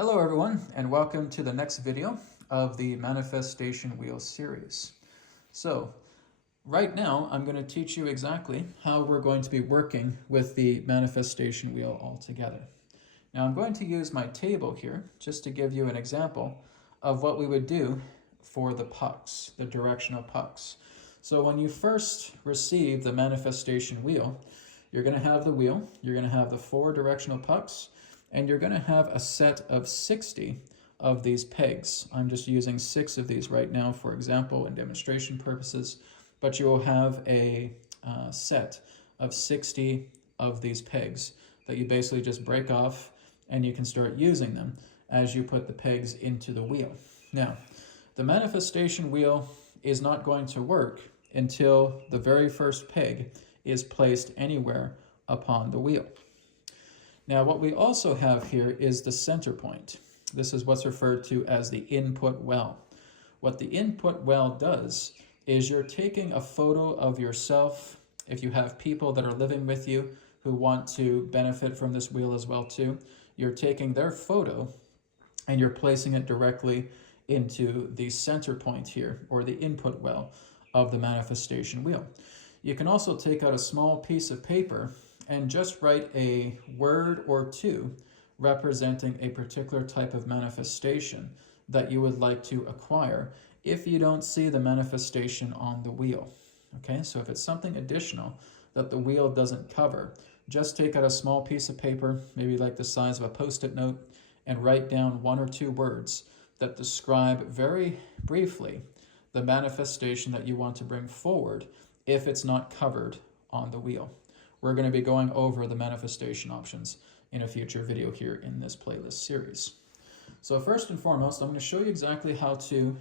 Hello everyone, and welcome to the next video of the Manifestation Wheel series. So, right now I'm going to teach you exactly how we're going to be working with the Manifestation Wheel altogether. Now I'm going to use my table here just to give you an example of what we would do for the pucks, the directional pucks. So when you first receive the Manifestation Wheel, you're going to have the wheel, you're going to have the 4 directional pucks, and you're going to have a set of 60 of these pegs. I'm just using 6 of these right now for example and demonstration purposes, but you will have a set of 60 of these pegs that you basically just break off, and you can start using them as you put the pegs into the wheel. Now, the manifestation wheel is not going to work until the very first peg is placed anywhere upon the wheel. Now, what we also have here is the center point. This is what's referred to as the input well. What the input well does is you're taking a photo of yourself. If you have people that are living with you who want to benefit from this wheel as well too, you're taking their photo and you're placing it directly into the center point here, or the input well of the manifestation wheel. You can also take out a small piece of paper and just write a word or two representing a particular type of manifestation that you would like to acquire if you don't see the manifestation on the wheel. Okay, so if it's something additional that the wheel doesn't cover, just take out a small piece of paper, maybe like the size of a post-it note, and write down 1 or 2 words that describe very briefly the manifestation that you want to bring forward if it's not covered on the wheel. We're going to be going over the manifestation options in a future video here in this playlist series. So first and foremost, I'm going to show you exactly how to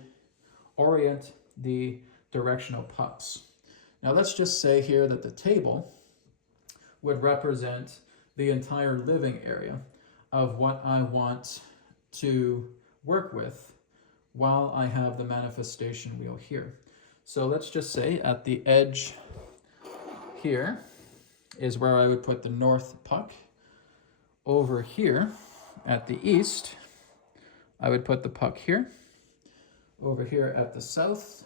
orient the directional pucks. Now let's just say here that the table would represent the entire living area of what I want to work with while I have the manifestation wheel here. So let's just say at the edge here is where I would put the north puck. Over here at the east, I would put the puck here. Over here at the south,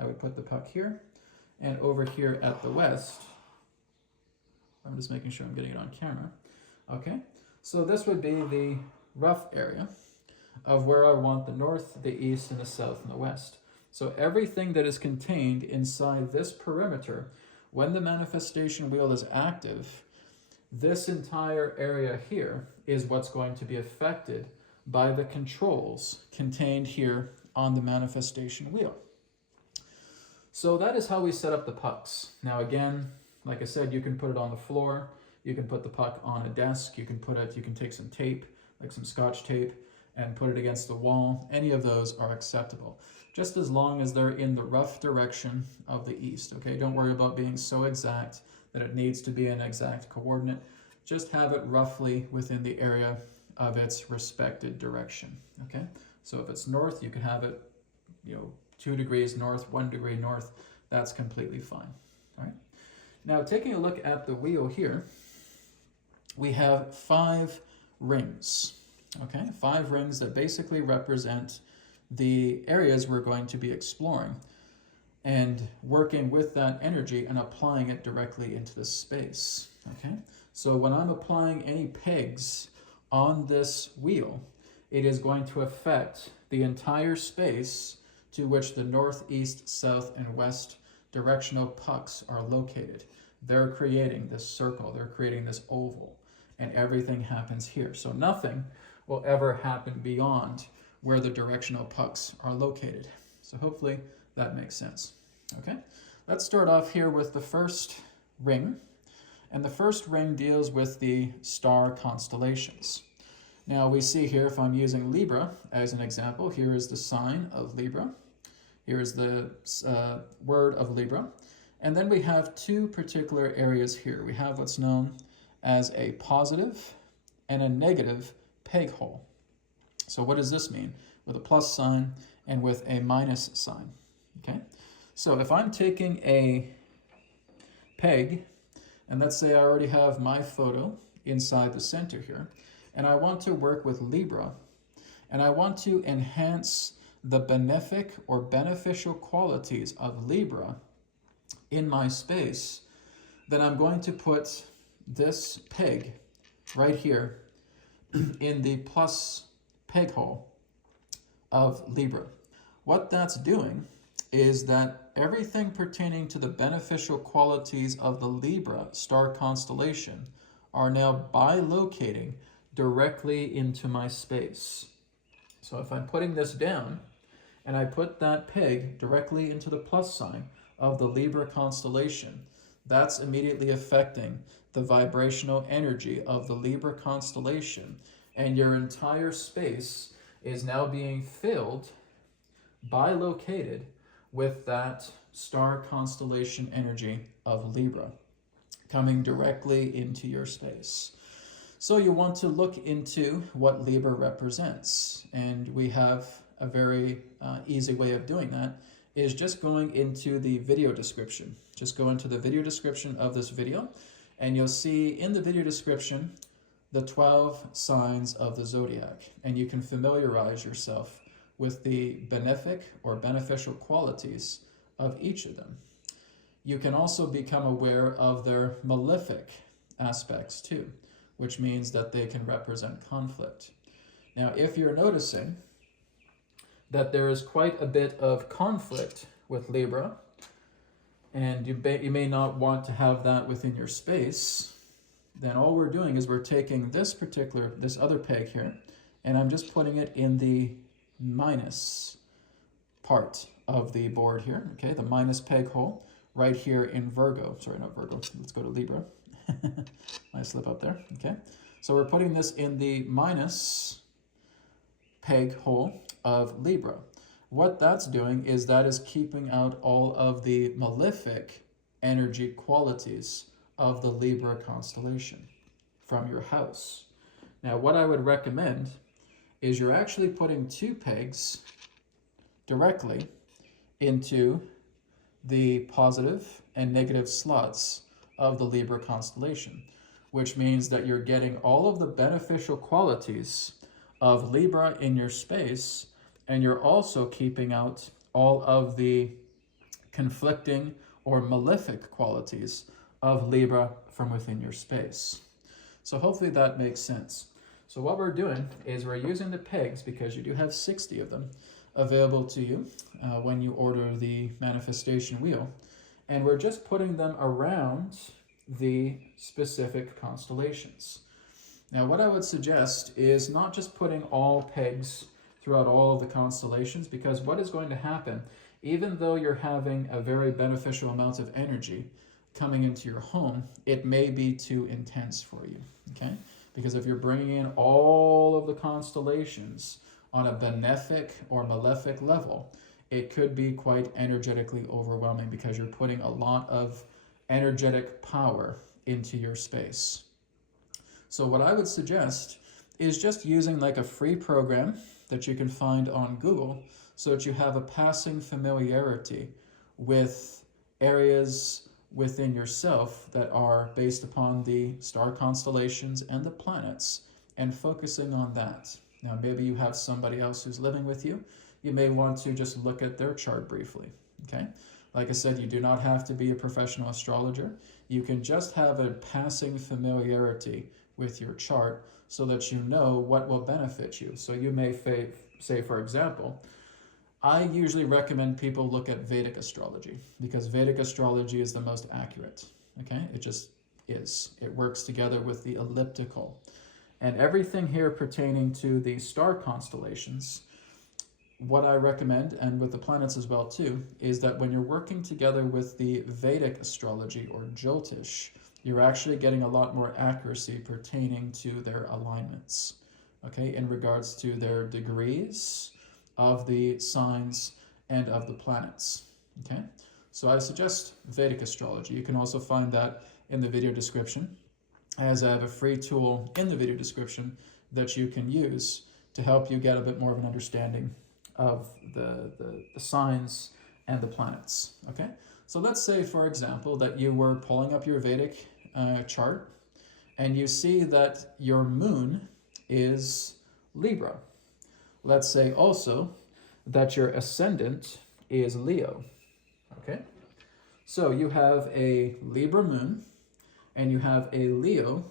I would put the puck here. And over here at the west, I'm just making sure I'm getting it on camera. Okay, so this would be the rough area of where I want the north, the east, and the south, and the west. So everything that is contained inside this perimeter, when the manifestation wheel is active, this entire area here is what's going to be affected by the controls contained here on the manifestation wheel. So that is how we set up the pucks. Now again, like I said, you can put it on the floor, you can put the puck on a desk, you can take some tape, like some Scotch tape, and put it against the wall. Any of those are acceptable, just as long as they're in the rough direction of the east, okay? Don't worry about being so exact that it needs to be an exact coordinate. Just have it roughly within the area of its respected direction, okay? So if it's north, you can have it, 2 degrees north, 1 degree north. That's completely fine, all right? Now, taking a look at the wheel here, we have 5 rings, okay? 5 rings that basically represent the areas we're going to be exploring and working with that energy and applying it directly into the space, okay? So when I'm applying any pegs on this wheel, it is going to affect the entire space to which the north, east, south, and west directional pucks are located. They're creating this circle, they're creating this oval, and everything happens here. So nothing will ever happen beyond where the directional pucks are located. So hopefully that makes sense. Okay, let's start off here with the first ring. And the first ring deals with the star constellations. Now we see here, if I'm using Libra as an example, here is the sign of Libra. Here is the word of Libra. And then we have 2 particular areas here. We have what's known as a positive and a negative peg hole. So what does this mean? With a plus sign and with a minus sign, okay? So if I'm taking a peg, and let's say I already have my photo inside the center here, and I want to work with Libra, and I want to enhance the benefic or beneficial qualities of Libra in my space, then I'm going to put this peg right here in the plus peg hole of Libra. What that's doing is that everything pertaining to the beneficial qualities of the Libra star constellation are now bilocating directly into my space. So if I'm putting this down and I put that peg directly into the plus sign of the Libra constellation, that's immediately affecting the vibrational energy of the Libra constellation, and your entire space is now being filled, bilocated with that star constellation energy of Libra coming directly into your space. So you want to look into what Libra represents, and we have a very easy way of doing that is just going into the video description. Just go into the video description of this video, and you'll see in the video description the 12 signs of the zodiac, and you can familiarize yourself with the benefic or beneficial qualities of each of them. You can also become aware of their malefic aspects too, which means that they can represent conflict. Now, if you're noticing that there is quite a bit of conflict with Libra, and you may not want to have that within your space, then all we're doing is we're taking this other peg here, and I'm just putting it in the minus part of the board here, okay, the minus peg hole right here in Virgo. Sorry, not Virgo, let's go to Libra. Might slip up there, okay. So we're putting this in the minus peg hole of Libra. What that's doing is that is keeping out all of the malefic energy qualities of the Libra constellation from your house. Now, what I would recommend is you're actually putting 2 pegs directly into the positive and negative slots of the Libra constellation, which means that you're getting all of the beneficial qualities of Libra in your space, and you're also keeping out all of the conflicting or malefic qualities of Libra from within your space. So hopefully that makes sense. So what we're doing is we're using the pegs, because you do have 60 of them available to you when you order the manifestation wheel, and we're just putting them around the specific constellations. Now, what I would suggest is not just putting all pegs throughout all of the constellations, because what is going to happen, even though you're having a very beneficial amount of energy coming into your home, it may be too intense for you, okay? Because if you're bringing in all of the constellations on a benefic or malefic level, it could be quite energetically overwhelming, because you're putting a lot of energetic power into your space. So what I would suggest is just using like a free program that you can find on Google, so that you have a passing familiarity with areas within yourself that are based upon the star constellations and the planets, and focusing on that. Now, maybe you have somebody else who's living with you. You may want to just look at their chart briefly, okay? Like I said, you do not have to be a professional astrologer. You can just have a passing familiarity with your chart, so that you know what will benefit you. So you may say, for example, I usually recommend people look at Vedic astrology, because Vedic astrology is the most accurate, okay? It just is. It works together with the elliptical. And everything here pertaining to the star constellations, what I recommend, and with the planets as well too, is that when you're working together with the Vedic astrology or Jyotish, you're actually getting a lot more accuracy pertaining to their alignments, okay, in regards to their degrees of the signs and of the planets, okay? So I suggest Vedic astrology. You can also find that in the video description, as I have a free tool in the video description that you can use to help you get a bit more of an understanding of the signs and the planets, okay? So let's say, for example, that you were pulling up your Vedic chart, and you see that your moon is Libra. let's say also that your ascendant is Leo, okay? So you have a Libra moon and you have a Leo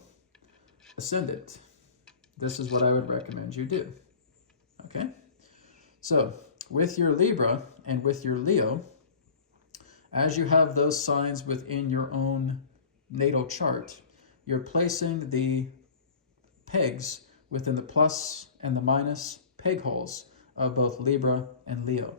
ascendant. This is what I would recommend you do, okay? So with your Libra and with your Leo, as you have those signs within your own natal chart, you're placing the pegs within the plus and the minus peg holes of both Libra and Leo.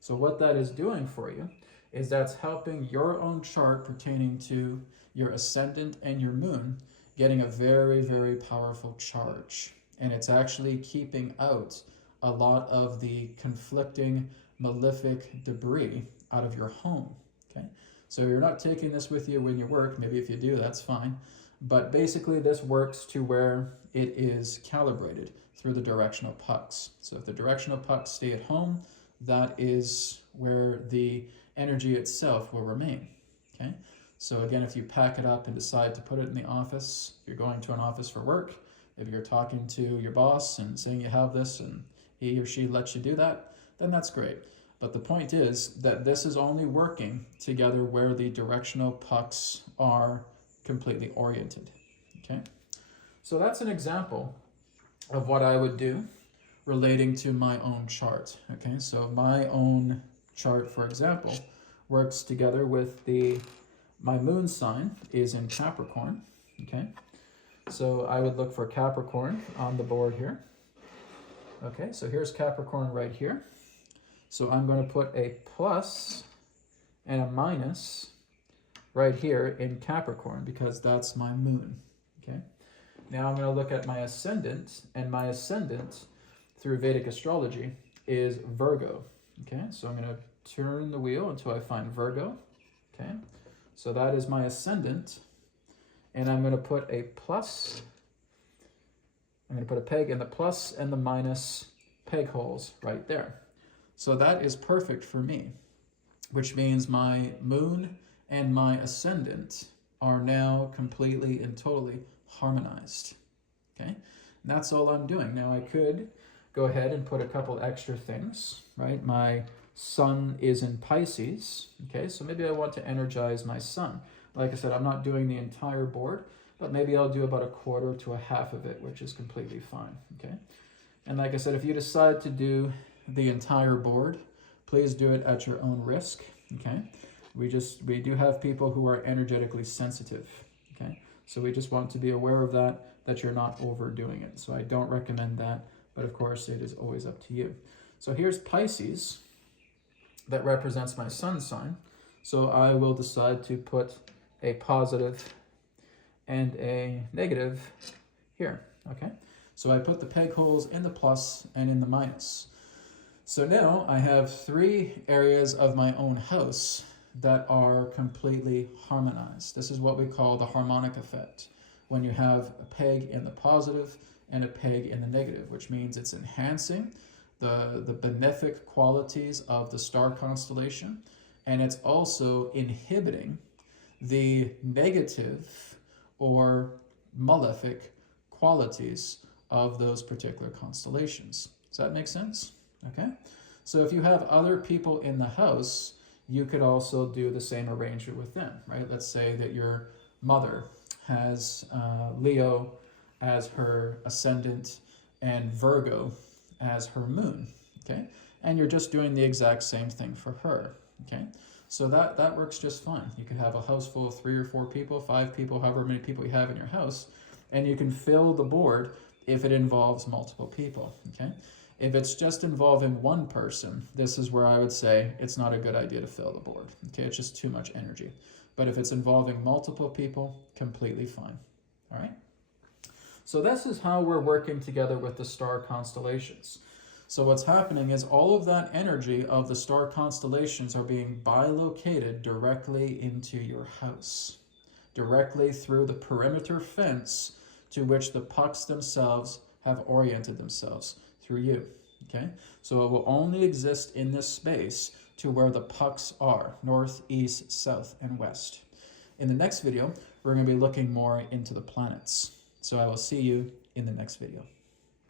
So what that is doing for you is that's helping your own chart pertaining to your ascendant and your moon getting a very, very powerful charge. And it's actually keeping out a lot of the conflicting malefic debris out of your home, okay? So you're not taking this with you when you work. Maybe if you do, that's fine. But basically this works to where it is calibrated through the directional pucks. So if the directional pucks stay at home, that is where the energy itself will remain, okay? So again, if you pack it up and decide to put it in the office, you're going to an office for work, if you're talking to your boss and saying you have this and he or she lets you do that, then that's great. But the point is that this is only working together where the directional pucks are completely oriented, okay? So that's an example of what I would do relating to my own chart, okay? So my own chart, for example, works together with my moon sign is in Capricorn, okay? So I would look for Capricorn on the board here. Okay, so here's Capricorn right here. So I'm going to put a plus and a minus right here in Capricorn because that's my moon, okay? Now I'm going to look at my ascendant, and my ascendant through Vedic astrology is Virgo, okay? So I'm going to turn the wheel until I find Virgo, okay? So that is my ascendant, and I'm going to put a plus, I'm going to put a peg in the plus and the minus peg holes right there. So that is perfect for me, which means my moon and my ascendant are now completely and totally harmonized, okay? And that's all I'm doing. Now I could go ahead and put a couple extra things, right? My sun is in Pisces, okay? So maybe I want to energize my sun. Like I said, I'm not doing the entire board, but maybe I'll do about a quarter to a half of it, which is completely fine, okay? And like I said, if you decide to do the entire board, please do it at your own risk, okay? We do have people who are energetically sensitive, okay? So we just want to be aware of that you're not overdoing it. So I don't recommend that, but of course it is always up to you. So here's Pisces, that represents my sun sign. So I will decide to put a positive and a negative here, okay? So I put the peg holes in the plus and in the minus. So now I have 3 areas of my own house that are completely harmonized. This is what we call the harmonic effect, when you have a peg in the positive and a peg in the negative, which means it's enhancing the benefic qualities of the star constellation, and it's also inhibiting the negative or malefic qualities of those particular constellations. Does that make sense? Okay. So if you have other people in the house, you could also do the same arrangement with them, right? Let's say that your mother has Leo as her ascendant and Virgo as her moon, okay? And you're just doing the exact same thing for her, okay? So that works just fine. You could have a house full of 3 or 4 people, 5 people, however many people you have in your house, and you can fill the board if it involves multiple people, okay? If it's just involving one person, this is where I would say it's not a good idea to fill the board, okay? It's just too much energy. But if it's involving multiple people, completely fine, all right? So this is how we're working together with the star constellations. So what's happening is all of that energy of the star constellations are being bilocated directly into your house, directly through the perimeter fence to which the pucks themselves have oriented themselves through you, okay? So it will only exist in this space to where the pucks are, north, east, south, and west. In the next video, we're going to be looking more into the planets. So I will see you in the next video.